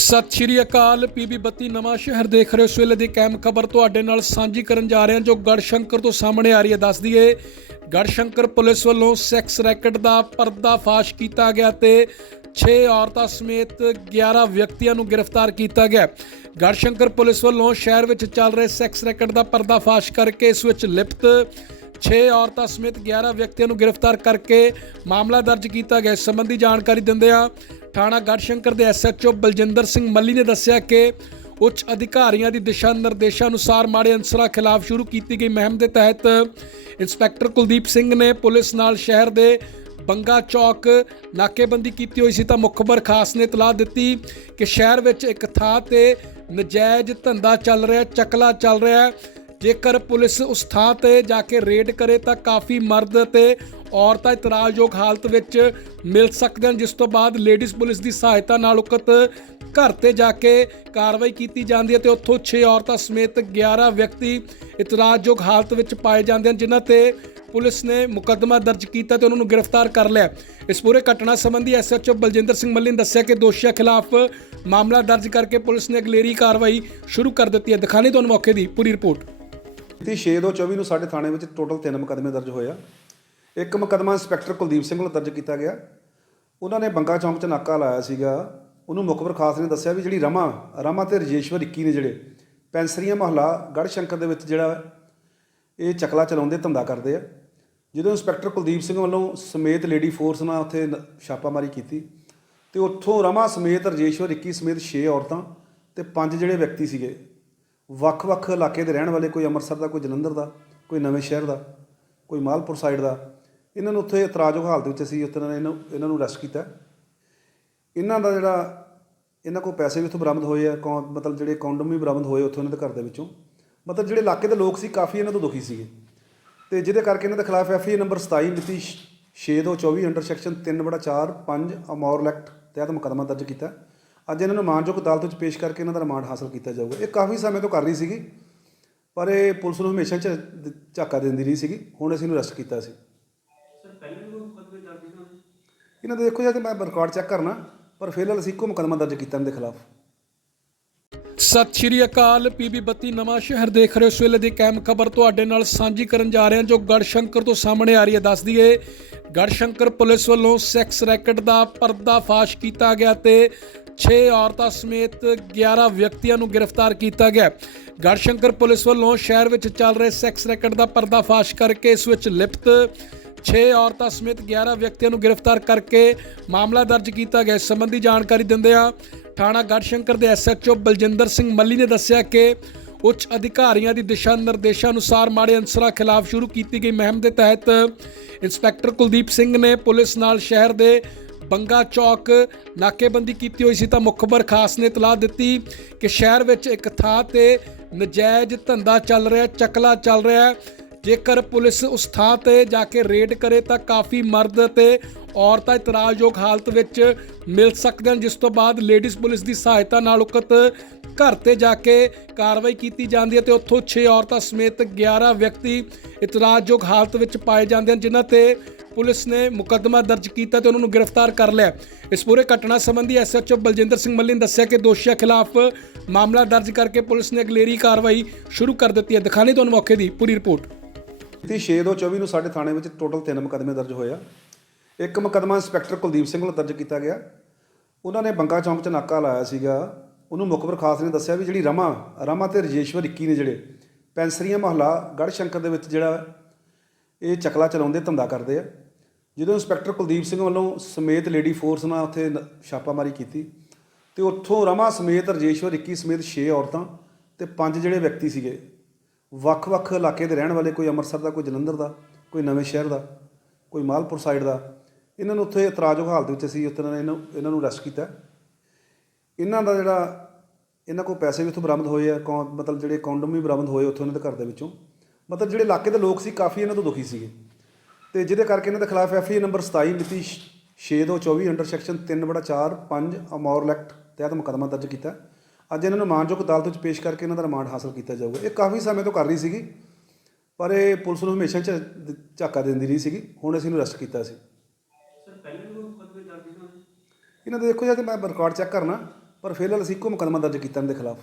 ਸਤਿ ਸ਼੍ਰੀ ਅਕਾਲ। ਪੀਬੀ ਬੱਤੀ ਨਵਾਂ ਸ਼ਹਿਰ ਦੇਖ ਰਹੇ ਹੋ। ਇਸ ਵੇਲੇ ਦੀ ਕੈਮ ਖਬਰ ਤੁਹਾਡੇ ਨਾਲ ਸਾਂਝੀ ਕਰਨ ਜਾ ਰਹੇ ਹਾਂ, ਜੋ ਗੜਸ਼ੰਕਰ ਤੋਂ ਸਾਹਮਣੇ ਆ ਰਹੀ ਹੈ। ਦੱਸ ਦਈਏ, ਗੜਸ਼ੰਕਰ ਪੁਲਿਸ ਵੱਲੋਂ ਸੈਕਸ ਰੈਕਟ ਦਾ ਪਰਦਾਫਾਸ਼ ਕੀਤਾ ਗਿਆ ਤੇ 6 ਔਰਤਾਂ ਸਮੇਤ 11 ਵਿਅਕਤੀਆਂ ਨੂੰ ਗ੍ਰਿਫਤਾਰ ਕੀਤਾ ਗਿਆ। ਗੜਸ਼ੰਕਰ ਪੁਲਿਸ ਵੱਲੋਂ ਸ਼ਹਿਰ ਵਿੱਚ ਚੱਲ ਰਹੇ ਸੈਕਸ ਰੈਕਟ ਦਾ ਪਰਦਾਫਾਸ਼ ਕਰਕੇ ਇਸ ਵਿੱਚ ਲਿਪਤ 6 ਔਰਤਾਂ ਸਮੇਤ 11 ਵਿਅਕਤੀਆਂ ਨੂੰ ਗ੍ਰਿਫਤਾਰ ਕਰਕੇ ਮਾਮਲਾ ਦਰਜ ਕੀਤਾ ਗਿਆ। ਇਸ ਸੰਬੰਧੀ ਜਾਣਕਾਰੀ ਦਿੰਦਿਆਂ ਥਾਣਾ ਗੜਸ਼ੰਕਰ ਦੇ ਐਸਐਚਓ ਬਲਜਿੰਦਰ ਸਿੰਘ ਮੱਲੀ ਨੇ ਦੱਸਿਆ ਕਿ ਉੱਚ ਅਧਿਕਾਰੀਆਂ ਦੀ ਦਿਸ਼ਾ ਨਿਰਦੇਸ਼ਾਂ ਅਨੁਸਾਰ ਮਾੜੇ ਅੰਸਰਾਂ ਖਿਲਾਫ ਸ਼ੁਰੂ ਕੀਤੀ ਗਈ ਮੁਹਿੰਮ ਦੇ ਤਹਿਤ ਇੰਸਪੈਕਟਰ ਕੁਲਦੀਪ ਸਿੰਘ ਨੇ ਪੁਲਿਸ ਨਾਲ ਸ਼ਹਿਰ ਦੇ ਬੰਗਾ ਚੌਕ ਨਾਕੇਬੰਦੀ ਕੀਤੀ ਹੋਈ ਸੀ ਤਾਂ ਮੁਖਬਰ ਖਾਸ ਨੇ ਇਤਲਾਹ ਦਿੱਤੀ ਕਿ ਸ਼ਹਿਰ ਵਿੱਚ ਇੱਕ ਥਾਂ ਤੇ ਨਜਾਇਜ਼ ਧੰਦਾ ਚੱਲ ਰਿਹਾ, ਚਕਲਾ ਚੱਲ ਰਿਹਾ ਜੇਕਰ ਪੁਲਿਸ ਉਸ ਥਾਂ ਤੇ ਜਾ ਕੇ ਰੇਡ ਕਰੇ ਤਾਂ ਕਾਫੀ ਮਰਦ ਤੇ ਔਰਤਾਂ ਇਤਰਾਜ਼ਯੋਗ ਹਾਲਤ ਵਿੱਚ ਮਿਲ ਸਕਦੇ ਹਨ, ਜਿਸ ਤੋਂ ਬਾਅਦ ਲੇਡੀਜ਼ ਪੁਲਿਸ ਦੀ ਸਹਾਇਤਾ ਨਾਲ ਉਕਤ ਘਰ ਤੇ ਜਾ ਕੇ ਕਾਰਵਾਈ ਕੀਤੀ ਜਾਂਦੀ ਹੈ ਤੇ ਉੱਥੋਂ 6 ਔਰਤਾਂ ਸਮੇਤ 11 ਵਿਅਕਤੀ ਇਤਰਾਜ਼ਯੋਗ ਹਾਲਤ ਵਿੱਚ ਪਾਏ ਜਾਂਦੇ ਹਨ, ਜਿਨ੍ਹਾਂ ਤੇ ਪੁਲਿਸ ਨੇ ਮੁਕੱਦਮਾ ਦਰਜ ਕੀਤਾ ਤੇ ਉਹਨਾਂ ਨੂੰ ਗ੍ਰਿਫਤਾਰ ਕਰ ਲਿਆ ਇਸ ਪੂਰੇ ਘਟਨਾ ਸੰਬੰਧੀ ਐਸਐਚਓ ਬਲਜਿੰਦਰ ਸਿੰਘ ਮੱਲੀ ਨੇ ਦੱਸਿਆ ਕਿ ਦੋਸ਼ੀਆਂ ਖਿਲਾਫ ਮਾਮਲਾ ਦਰਜ ਕਰਕੇ ਪੁਲਿਸ ਨੇ ਅਗਲੇਰੀ ਕਾਰਵਾਈ ਸ਼ੁਰੂ ਕਰ ਦਿੱਤੀ ਹੈ। ਦਿਖਾਣੇ ਤੁਹਾਨੂੰ ਮੌਕੇ ਦੀ ਪੂਰੀ ਰਿਪੋਰਟ। ਮਿਤੀ 6/2/24 ਨੂੰ ਸਾਡੇ ਥਾਣੇ ਵਿੱਚ ਟੋਟਲ 3 ਮੁਕੱਦਮੇ ਦਰਜ ਹੋਏ ਆ। ਇੱਕ ਮੁਕੱਦਮਾ ਇੰਸਪੈਕਟਰ ਕੁਲਦੀਪ ਸਿੰਘ ਵੱਲੋਂ ਦਰਜ ਕੀਤਾ ਗਿਆ। ਉਹਨਾਂ ਨੇ ਬੰਗਾ ਚੌਂਕ 'ਚ ਨਾਕਾ ਲਾਇਆ ਸੀਗਾ। ਉਹਨੂੰ ਮੁਖਬਰ ਖਾਸ ਨੇ ਦੱਸਿਆ ਵੀ ਜਿਹੜੀ ਰਮਾ ਰਮਾ ਤੇ ਰਜੇਸ਼ਵਰ 21 ਨੇ ਜਿਹੜੇ ਪੈਂਸਰੀਆਂ ਮਹੱਲਾ ਗੜਸ਼ੰਕਰ ਦੇ ਵਿੱਚ ਜਿਹੜਾ ਇਹ ਚਕਲਾ ਚਲਾਉਂਦੇ, ਧੰਦਾ ਕਰਦੇ ਆ। ਜਦੋਂ ਇੰਸਪੈਕਟਰ ਕੁਲਦੀਪ ਸਿੰਘ ਵੱਲੋਂ ਸਮੇਤ ਲੇਡੀ ਫੋਰਸ ਨਾਲ ਉੱਥੇ ਛਾਪਾਮਾਰੀ ਕੀਤੀ ਤੇ ਉੱਥੋਂ ਰਮਾ ਸਮੇਤ ਰਜੇਸ਼ਵਰ 21 ਸਮੇਤ 6 ਔਰਤਾਂ ਤੇ ਪੰਜ ਜਿਹੜੇ ਵਿਅਕਤੀ ਸੀਗੇ, ਵੱਖ-ਵੱਖ ਇਲਾਕੇ ਦੇ ਰਹਿਣ ਵਾਲੇ, ਕੋਈ ਅੰਮ੍ਰਿਤਸਰ ਦਾ, ਕੋਈ ਜਲੰਧਰ ਦਾ, ਕੋਈ ਨਵੇਂ ਸ਼ਹਿਰ ਦਾ, ਕੋਈ ਮਾਲਪੁਰ ਸਾਈਡ ਦਾ ਇਹਨਾਂ ਨੂੰ ਉੱਥੇ ਇਤਰਾਜ਼ਯੋਗ ਹਾਲਤ ਵਿੱਚ ਅਸੀਂ ਉੱਥੇ ਇਹਨਾਂ ਨੂੰ ਇਹਨਾਂ ਨੂੰ ਅਰੈਸਟ ਕੀਤਾ। ਇਹਨਾਂ ਦਾ ਜਿਹੜਾ, ਇਹਨਾਂ ਕੋਲ ਪੈਸੇ ਵੀ ਉੱਥੋਂ ਬਰਾਮਦ ਹੋਏ ਆ, ਕੌਣ, ਮਤਲਬ ਜਿਹੜੇ ਕੌਂਡਮ ਵੀ ਬਰਾਮਦ ਹੋਏ ਉੱਥੋਂ ਇਹਨਾਂ ਦੇ ਘਰ ਦੇ ਵਿੱਚੋਂ। ਮਤਲਬ ਜਿਹੜੇ ਇਲਾਕੇ ਦੇ ਲੋਕ ਸੀ, ਕਾਫੀ ਇਹਨਾਂ ਤੋਂ ਦੁਖੀ ਸੀਗੇ। ਤੇ ਜਿਹਦੇ ਕਰਕੇ ਇਹਨਾਂ ਦੇ ਖਿਲਾਫ ਐਫ ਆਈ ਨੰਬਰ 27 ਮਿਤੀ 6224 ਅੰਡਰ ਸੈਕਸ਼ਨ 3/4 5 ਅਮੌਰ ਐਕਟ ਤਹਿਤ ਮੁਕੱਦਮਾ ਦਰਜ ਕੀਤਾ। ਅੱਜ ਇਹਨਾਂ ਨੂੰ ਮਾਨਯੋਗ ਅਦਾਲਤ ਵਿੱਚ ਪੇਸ਼ ਕਰਕੇ ਇਹਨਾਂ ਦਾ ਰਿਮਾਂਡ ਹਾਸਲ ਕੀਤਾ ਜਾਊਗਾ। ਇਹ ਕਾਫੀ ਸਮੇਂ ਤੋਂ ਕਰ ਰਹੀ ਸੀਗੀ, ਪਰ ਇਹ ਪੁਲਿਸ ਨੂੰ ਹਮੇਸ਼ਾ ਝਾਕਾ ਦਿੰਦੀ ਰਹੀ ਸੀਗੀ। ਹੁਣ ਅਸੀਂ ਇਹਨੂੰ ਅਰੈਸਟ ਕੀਤਾ ਸੀ। ਇਹਨਾਂ ਦੇ ਦੇਖੋ ਜੇ ਮੈਂ ਰਿਕਾਰਡ ਚੈੱਕ ਕਰਨਾ, ਪਰ ਫਿਲਹਾਲ ਅਸੀਂ ਇੱਕੋ ਮੁਕੱਦਮਾ ਦਰਜ ਕੀਤਾ ਇਹਨਾਂ ਦੇ ਖਿਲਾਫ। ਸਤਿ ਸ਼੍ਰੀ ਅਕਾਲ, ਪੀਬੀ ਬੱਤੀ, ਨਵਾਂ ਸ਼ਹਿਰ ਦੇਖ ਰਹੇ ਹੋ। ਇਸ ਵੇਲੇ ਦੀ ਕੈਮ ਖਬਰ ਤੁਹਾਡੇ ਨਾਲ ਸਾਂਝੀ ਕਰਨ ਜਾ ਰਹੇ ਹਾਂ, ਜੋ ਗੜਸ਼ੰਕਰ ਤੋਂ ਸਾਹਮਣੇ ਆ ਰਹੀ ਹੈ। ਦੱਸ ਦਈਏ ਗੜਸ਼ੰਕਰ ਪੁਲਿਸ ਵੱਲੋਂ ਸੈਕਸ ਰੈਕਟ ਦਾ ਪਰਦਾਫਾਸ਼ ਕੀਤਾ ਗਿਆ ਤੇ 6 ਔਰਤਾਂ ਸਮੇਤ 11 ਵਿਅਕਤੀਆਂ ਨੂੰ ਗ੍ਰਿਫਤਾਰ ਕੀਤਾ ਗਿਆ। ਗੜਸ਼ੰਕਰ ਪੁਲਿਸ ਵੱਲੋਂ ਸ਼ਹਿਰ ਵਿੱਚ ਚੱਲ ਰਹੇ ਸੈਕਸ ਰੈਕਟ ਦਾ ਪਰਦਾਫਾਸ਼ ਕਰਕੇ ਇਸ ਵਿੱਚ ਲਿਪਤ 6 ਔਰਤਾਂ ਸਮੇਤ 11 ਵਿਅਕਤੀਆਂ ਨੂੰ ਗ੍ਰਿਫਤਾਰ ਕਰਕੇ ਮਾਮਲਾ ਦਰਜ ਕੀਤਾ ਗਿਆ। ਇਸ ਸੰਬੰਧੀ ਜਾਣਕਾਰੀ ਦਿੰਦਿਆਂ ਥਾਣਾ ਗੜਸ਼ੰਕਰ ਦੇ ਐਸਐਚਓ ਬਲਜਿੰਦਰ ਸਿੰਘ ਮੱਲੀ ਨੇ ਦੱਸਿਆ ਕਿ ਉੱਚ ਅਧਿਕਾਰੀਆਂ ਦੀ ਦਿਸ਼ਾ ਨਿਰਦੇਸ਼ਾਂ ਅਨੁਸਾਰ ਮਾੜੇ ਅਨਸਰਾਂ ਖਿਲਾਫ ਸ਼ੁਰੂ ਕੀਤੀ ਗਈ ਮੁਹਿੰਮ ਦੇ ਤਹਿਤ ਇੰਸਪੈਕਟਰ ਕੁਲਦੀਪ ਸਿੰਘ ਨੇ ਪੁਲਿਸ ਨਾਲ ਸ਼ਹਿਰ ਦੇ ਬੰਗਾ ਚੌਕ ਨਾਕੇਬੰਦੀ ਕੀਤੀ ਹੋਈ ਸੀ ਤਾਂ ਮੁਖਬਰ ਖਾਸ ਨੇ ਇਤਲਾਹ ਦਿੱਤੀ ਕਿ ਸ਼ਹਿਰ ਵਿੱਚ ਇੱਕ ਥਾਂ ਤੇ ਨਜਾਇਜ਼ ਧੰਦਾ ਚੱਲ ਰਿਹਾ, ਚਕਲਾ ਚੱਲ ਰਿਹਾ ਜੇਕਰ ਪੁਲਿਸ ਉਸ ਥਾਂ ਤੇ ਜਾ ਕੇ ਰੇਡ ਕਰੇ ਤਾਂ ਕਾਫੀ ਮਰਦ ਤੇ ਔਰਤਾਂ ਇਤਰਾਜ਼ਯੋਗ ਹਾਲਤ ਵਿੱਚ ਮਿਲ ਸਕਦੇ ਹਨ, ਜਿਸ ਤੋਂ ਬਾਅਦ ਲੇਡੀਜ਼ ਪੁਲਿਸ ਦੀ ਸਹਾਇਤਾ ਨਾਲ ਉਕਤ ਘਰ ਤੇ ਜਾ ਕੇ ਕਾਰਵਾਈ ਕੀਤੀ ਜਾਂਦੀ ਹੈ ਤੇ ਉੱਥੋਂ 6 ਔਰਤਾਂ ਸਮੇਤ 11 ਵਿਅਕਤੀ ਇਤਰਾਜ਼ਯੋਗ ਹਾਲਤ ਵਿੱਚ ਪਾਏ ਜਾਂਦੇ ਹਨ, ਜਿਨ੍ਹਾਂ ਤੇ ਪੁਲਿਸ ਨੇ ਮੁਕੱਦਮਾ ਦਰਜ ਕੀਤਾ ਤੇ ਉਹਨਾਂ ਨੂੰ ਗ੍ਰਿਫਤਾਰ ਕਰ ਲਿਆ। ਇਸ ਪੂਰੇ ਘਟਨਾ ਸੰਬੰਧੀ ਐਸਐਚਓ ਬਲਜਿੰਦਰ ਸਿੰਘ ਮੱਲੀ ਨੇ ਦੱਸਿਆ ਕਿ ਦੋਸ਼ੀਆਂ ਖਿਲਾਫ ਮਾਮਲਾ ਦਰਜ ਕਰਕੇ ਪੁਲਿਸ ਨੇ ਅਗਲੇਰੀ ਕਾਰਵਾਈ ਸ਼ੁਰੂ ਕਰ ਦਿੱਤੀ ਹੈ। ਦਿਖਾਣੇ ਤੁਹਾਨੂੰ ਮੌਕੇ ਦੀ ਪੂਰੀ ਰਿਪੋਰਟ। ਮਿਤੀ 6/2/24 ਨੂੰ ਸਾਡੇ ਥਾਣੇ ਵਿੱਚ ਟੋਟਲ 3 ਮੁਕੱਦਮੇ ਦਰਜ ਹੋਏ ਆ। ਇੱਕ ਮੁਕੱਦਮਾ ਇੰਸਪੈਕਟਰ ਕੁਲਦੀਪ ਸਿੰਘ ਵੱਲੋਂ ਦਰਜ ਕੀਤਾ ਗਿਆ। ਉਹਨਾਂ ਨੇ ਬੰਗਾ ਚੌਂਕ 'ਚ ਨਾਕਾ ਲਾਇਆ ਸੀਗਾ। ਉਹਨੂੰ ਮੁਖਬਰ ਖਾਸ ਨੇ ਦੱਸਿਆ ਵੀ ਜਿਹੜੀ ਰਮਾ ਰਮਾ ਤੇ ਰਜੇਸ਼ਵਰ 21 ਨੇ ਜਿਹੜੇ ਪੈਂਸਰੀਆਂ ਮਹੱਲਾ ਗੜਸ਼ੰਕਰ ਦੇ ਵਿੱਚ ਜਿਹੜਾ ਇਹ ਚਕਲਾ ਚਲਾਉਂਦੇ, ਧੰਦਾ ਕਰਦੇ ਆ। ਜਦੋਂ ਇੰਸਪੈਕਟਰ ਕੁਲਦੀਪ ਸਿੰਘ ਵੱਲੋਂ ਸਮੇਤ ਲੇਡੀ ਫੋਰਸ ਨਾਲ ਉੱਥੇ ਨ- ਛਾਪਾਮਾਰੀ ਕੀਤੀ ਤੇ ਉੱਥੋਂ ਰਮਾ ਸਮੇਤ ਰਜੇਸ਼ਵਰ 21 ਸਮੇਤ 6 ਔਰਤਾਂ ਤੇ ਪੰਜ ਜਿਹੜੇ ਵਿਅਕਤੀ ਸੀਗੇ। ਵੱਖ-ਵੱਖ ਇਲਾਕੇ ਦੇ ਰਹਿਣ ਵਾਲੇ, ਕੋਈ ਅੰਮ੍ਰਿਤਸਰ ਦਾ, ਕੋਈ ਜਲੰਧਰ ਦਾ, ਕੋਈ ਨਵੇਂ ਸ਼ਹਿਰ ਦਾ, ਕੋਈ ਮਾਲਪੁਰ ਸਾਈਡ ਦਾ, ਇਹਨਾਂ ਨੂੰ ਉੱਥੇ ਇਤਰਾਜ਼ਯੋਗ ਹਾਲਤ ਵਿੱਚ ਅਸੀਂ ਉੱਥੇ ਇਹਨਾਂ ਨੂੰ ਇਹਨਾਂ ਨੂੰ ਅਰੈਸਟ ਕੀਤਾ। ਇਹਨਾਂ ਦਾ ਜਿਹੜਾ, ਇਹਨਾਂ ਕੋਲ ਪੈਸੇ ਵੀ ਉੱਥੋਂ ਬਰਾਮਦ ਹੋਏ ਆ ਮਤਲਬ ਜਿਹੜੇ ਕੌਂਡਮ ਵੀ ਬਰਾਮਦ ਹੋਏ ਉੱਥੋਂ ਇਹਨਾਂ ਦੇ ਘਰ ਦੇ ਵਿੱਚੋਂ। ਮਤਲਬ ਜਿਹੜੇ ਇਲਾਕੇ ਦੇ ਲੋਕ ਸੀ, ਕਾਫੀ ਇਹਨਾਂ ਤੋਂ ਦੁਖੀ ਸੀਗੇ। ਤੇ ਜਿਹਦੇ ਕਰਕੇ ਇਹਨਾਂ ਦੇ ਖਿਲਾਫ ਐਫ ਆਈ ਨੰਬਰ 27 ਮਿਤੀ 6224 ਅੰਡਰ ਸੈਕਸ਼ਨ 3/4 5 ਅਮੌਰ ਐਕਟ ਤਹਿਤ ਮੁਕੱਦਮਾ ਦਰਜ ਕੀਤਾ। ਅੱਜ ਇਹਨਾਂ ਨੂੰ ਮਾਨਯੋਗ ਅਦਾਲਤ ਵਿੱਚ ਪੇਸ਼ ਕਰਕੇ ਇਹਨਾਂ ਦਾ ਰਿਮਾਂਡ ਹਾਸਲ ਕੀਤਾ ਜਾਊਗਾ। ਇਹ ਕਾਫੀ ਸਮੇਂ ਤੋਂ ਕਰ ਰਹੀ ਸੀਗੀ ਪਰ ਇਹ ਪੁਲਿਸ ਨੂੰ ਹਮੇਸ਼ਾ ਝਾਕਾ ਦਿੰਦੀ ਰਹੀ ਸੀਗੀ ਹੁਣ ਅਸੀਂ ਇਹਨੂੰ ਅਰੈਸਟ ਕੀਤਾ ਸੀ। ਇਹਨਾਂ ਦੇ ਦੇਖੋ ਜੇ ਮੈਂ ਰਿਕਾਰਡ ਚੈੱਕ ਕਰਨਾ ਪਰ ਫਿਲਹਾਲ ਅਸੀਂ ਇੱਕੋ ਮੁਕੱਦਮਾ ਦਰਜ ਕੀਤਾ ਇਹਨਾਂ ਦੇ ਖਿਲਾਫ।